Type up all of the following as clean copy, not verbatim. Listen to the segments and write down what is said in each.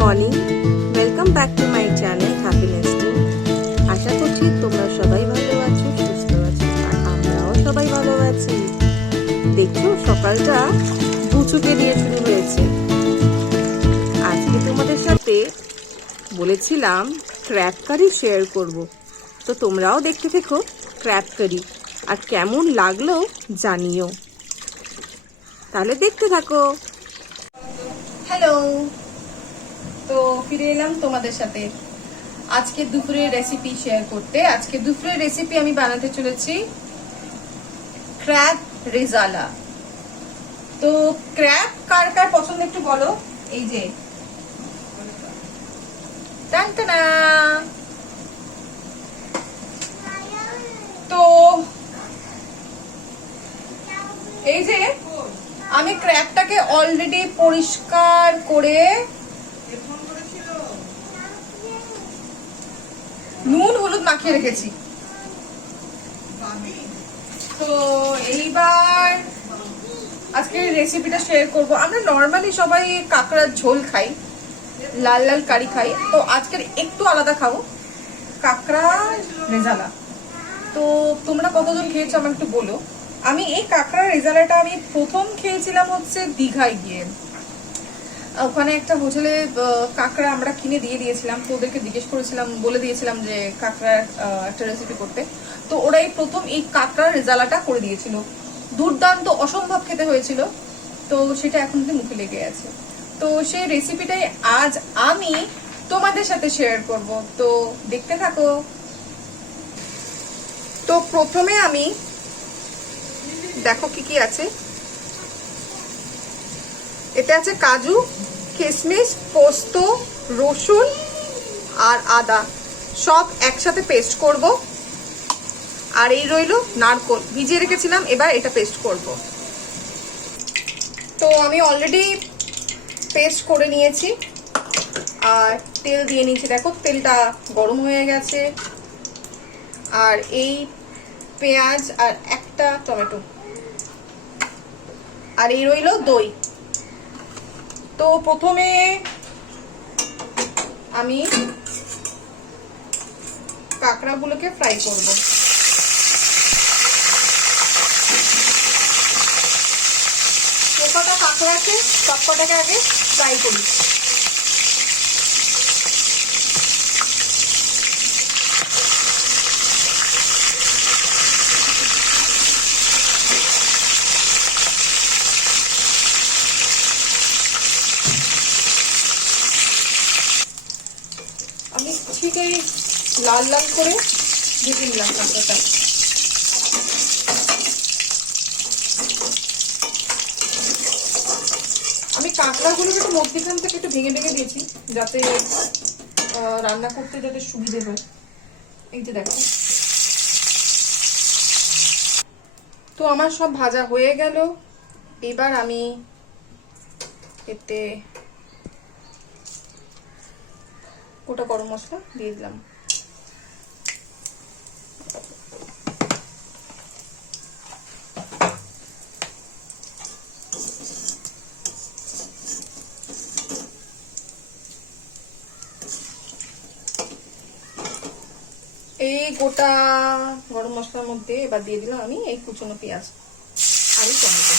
Morning, welcome back to my channel happiness team. আশা করছি তোমরা সবাই ভালো আছো, সুস্থ আছো, আর আমরাও সবাই ভালো আছি। দেখছো সকালটা বুচুকে দিয়ে শুরু হয়েছে। আজকে তোমাদের সাথে বলেছিলাম ক্র্যাব কারি শেয়ার করব, তো তোমরাও দেখতে থেকো ক্র্যাব কারি, আর কেমন লাগলো জানিও। তাহলে দেখতে থাকো। হ্যালো, তো ফিরে এলাম তোমাদের সাথে আজকে দুপুরের রেসিপি শেয়ার করতে। আজকে দুপুরের রেসিপি আমি বানাতে চলেছি ক্র্যাব রেজালা। তো ক্র্যাব কার কার পছন্দ একটু বলো। এই যে টানটানা। তো এই যে আমি ক্র্যাবটাকে অলরেডি পরিষ্কার করে নুন হলুদ মাখিয়ে রেখেছি। তো এইবার আজকে রেসিপিটা শেয়ার করব। আমরা নর্মালি সবাই কাঁকড়ার ঝোল খাই, লাল লাল কারি খাই, তো আজকের একটু আলাদা খাবো, কাঁকড়া রেজালা। তো তোমরা কতজন খেয়েছো আমাকে একটু বলো। আমি এই কাঁকড়া রেজালাটা আমি প্রথম খেয়েছিলাম হচ্ছে দীঘায় গিয়ে। ওখানে একটা হোটেলে কাঁকড়া আমরা কিনে দিয়ে দিয়েছিলাম, তো ওদেরকে জিজ্ঞেস করেছিলাম, বলে দিয়েছিলাম যে কাঁকড়ার একটা রেসিপি করতে। তো ওরাই প্রথম এই কাঁকড়া রেজালাটা করে দিয়েছিল। দুর্দান্ত, অসম্ভব খেতে হয়েছিল। তো সেটা এখন কিন্তু মুখে লেগে আছে। তো সেই রেসিপিটাই আজ আমি তোমাদের সাথে শেয়ার করব, তো দেখতে থাকো। তো প্রথমে আমি দেখো কি কি আছে। এটা আছে কাজু, কিশমিশ, পোস্ত, রসুন আর আদা, সব একসাথে পেস্ট করব। আর এই রইল নারকোল, ভিজিয়ে রেখেছিলাম, এবার এটা পেস্ট করব। তো আমি অলরেডি পেস্ট করে নিয়েছি আর তেল দিয়ে নিয়েছি। দেখো তেলটা গরম হয়ে গেছে। আর এই পেঁয়াজ আর একটা টমেটো, আর এই রইল দই। তো প্রথমে আমি কাঁকড়াগুলোকে ফ্রাই করব। যে কটা কাঁকড়া আছে সব কটাকে আগে ফ্রাই করি। আমি ঠিক এই লাল লাল করে ভেজে নিলাম কাঁকড়াটা। আমি কাঁকড়াগুলোকে একটু মধ্যখান থেকে একটু ভেঙে ভেঙে দিয়েছি, যাতে রান্না করতে যাতে সুবিধে হয়। এই যে দেখো। তো আমার সব ভাজা হয়ে গেল। এবার আমি এতে গোটা গরম মশলা দিয়ে দিলাম। এই গোটা গরম মশলার মধ্যে এবার দিয়ে দিলাম আমি এই কুচনো পেঁয়াজ আর এই টমেটো।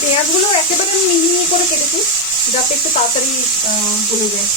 পেঁয়াজগুলো একেবারে আমি মিহি মিহি করে কেটেছি, যাতে একটু তাড়াতাড়ি গলে যায়।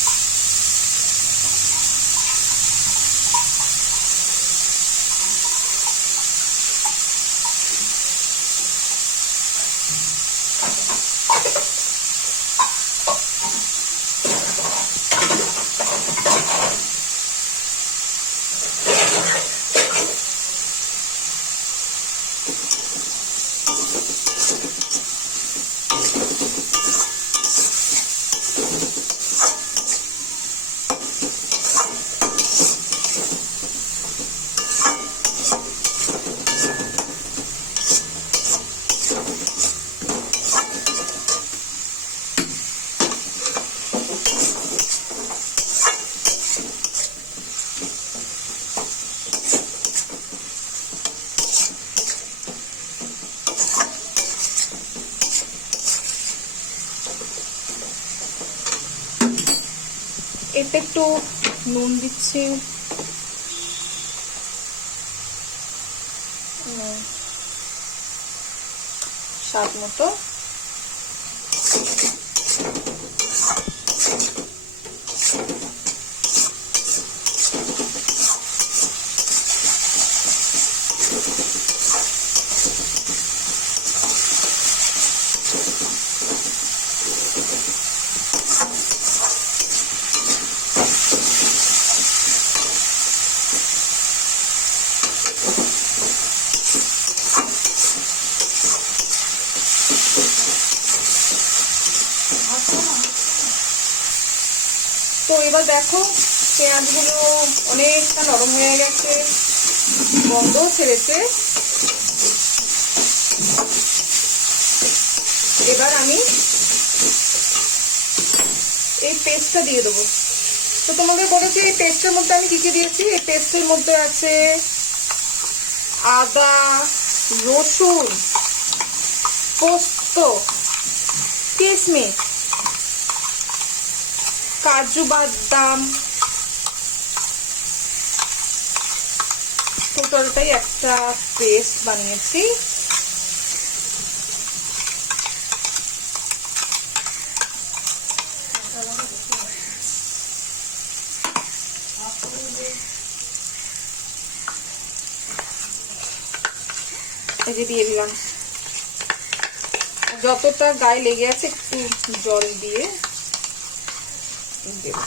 এতে একটু নুন দিচ্ছি, স্বাদ মতো। তো এবার দেখো পেঁয়াজগুলো অনেকটা নরম হয়ে গেছে, গন্ধ ছেড়েছে। এবার আমি এই পেস্টটা দিয়ে দেবো। তো তোমাদের বলেছি এই পেস্টের মধ্যে আমি কি কি দিয়েছি। এই পেস্টের মধ্যে আছে আদা, রসুন, পোস্ত, কিশমিশ, কাজু বাদাম, টোটালটাই একটা পেস্ট বানিয়েছি। এই যে দিয়ে দিলাম, যতটা গায়ে লেগে আছে একটু জল দিয়ে দেব।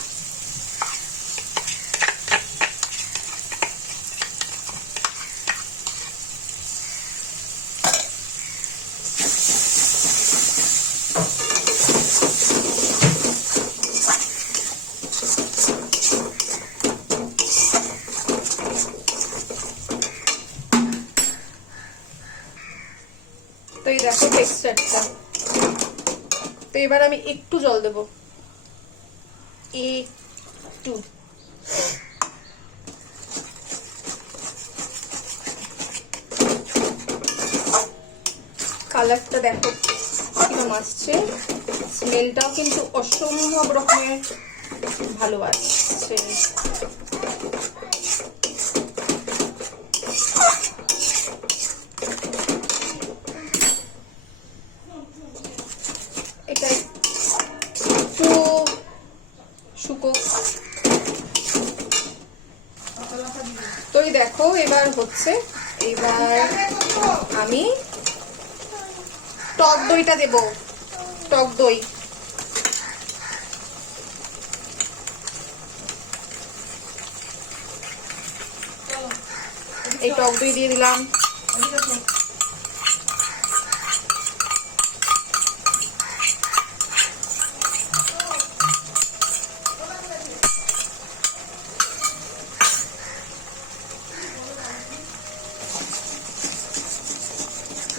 তো এই দেখো টেক্সচারটা। তো এবার আমি একটু জল দেব, একটু। কালারটা দেখো কিরকম আসছে, স্মেলটাও কিন্তু অসম্ভব রকমের ভালো আসছে। এটা একটু শুকো। তো এই দেখো এবার হচ্ছে, এবার আমি টক দইটা দেব, টক দই। এই টক দই দিয়ে দিলাম।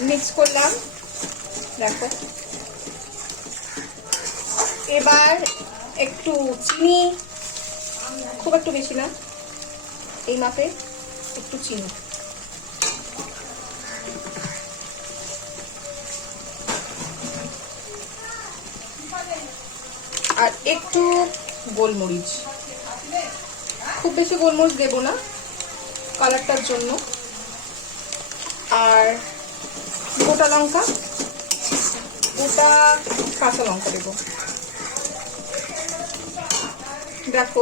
মিক্স করলাম, দেখো। এবার একটু চিনি, খুব একটু বেশি না, এই মাপে একটু চিনি। আর একটু গোলমরিচ, খুব বেশি গোলমরিচ দেব না কালারটার জন্য। আর গোটা লঙ্কা, গোটা কাঁচা লঙ্কা দেব। দেখো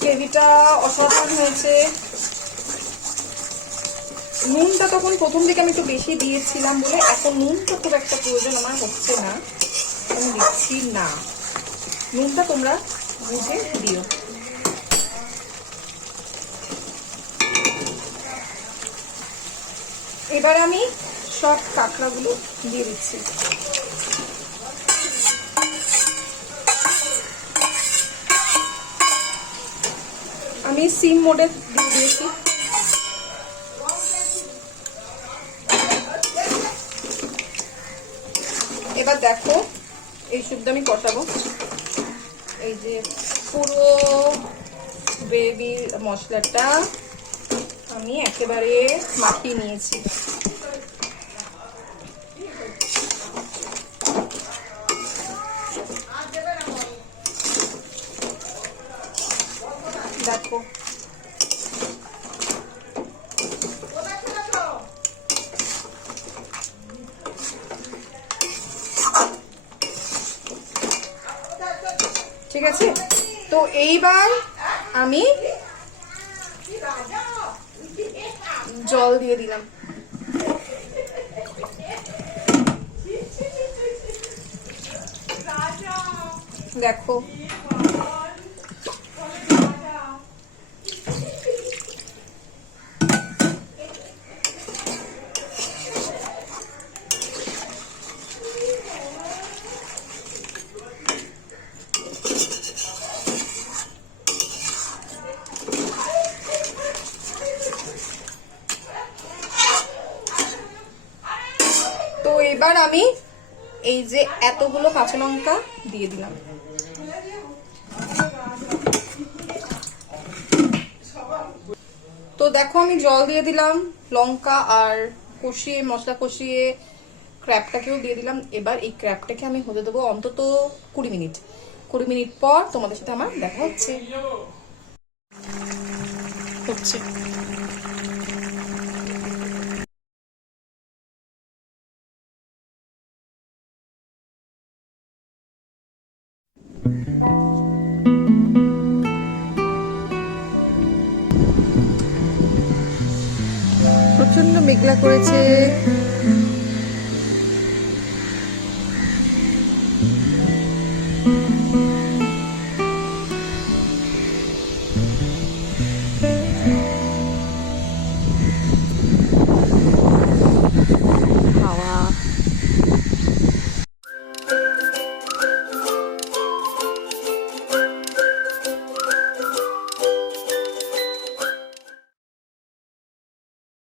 গ্রেভিটা অসাধারণ হয়েছে। নুনটা তখন প্রথম দিকে আমি একটু বেশি দিয়েছিলাম বলে এখন নুনটা খুব একটা প্রয়োজন আমার হচ্ছে না, আমি দিচ্ছি না। নুনটা তোমরা বুঝে দিও। এবার আমি সব কাঁকড়াগুলো দিয়ে দিচ্ছি। আমি সিম মোডে দিয়ে দিয়েছি। এবার দেখো এই স্যুপটা আমি কষাবো। এই যে পুরো গ্রেভি মশলাটা আমি একেবারে মাখিয়ে নিয়েছি। দেখো ঠিক আছে। তো এইবার আমি জল দিয়ে দিলাম। দেখো তো এবার আমি এই যে এতগুলো কাঁচা লঙ্কা দিয়ে দিলাম। তো দেখো আমি জল দিয়ে দিলাম, লঙ্কা আর কষিয়ে মশলা কষিয়ে ক্র্যাবটাকেও দিয়ে দিলাম। এবার এই ক্র্যাবটাকে আমি হতে দেবো অন্তত 20 মিনিট। 20 মিনিট পর তোমাদের সাথে আমার দেখা হচ্ছে। প্রচন্ড মেঘলা করেছে।